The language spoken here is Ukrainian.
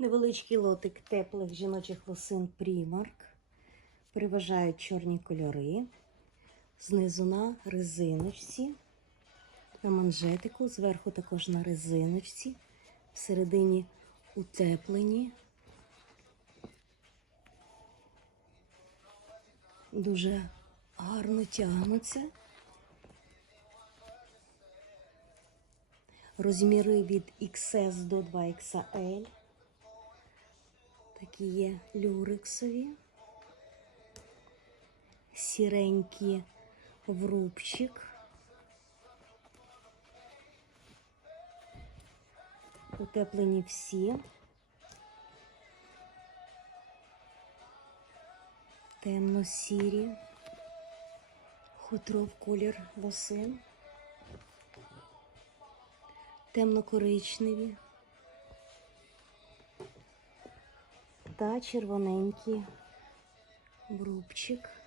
Невеличкий лотик теплих жіночих лосин Primark. Переважають чорні кольори. Знизу на резиночці. На манжетику, зверху також на резиночці. Всередині утеплені. Дуже гарно тягнуться. Розміри від XS до 2XL. Такі є люрексові. Сіренькі в рубчик. Утеплені всі. Темно-сірі. Хутро в колір лосин. Темно-коричневі. Та червоненький в рубчик.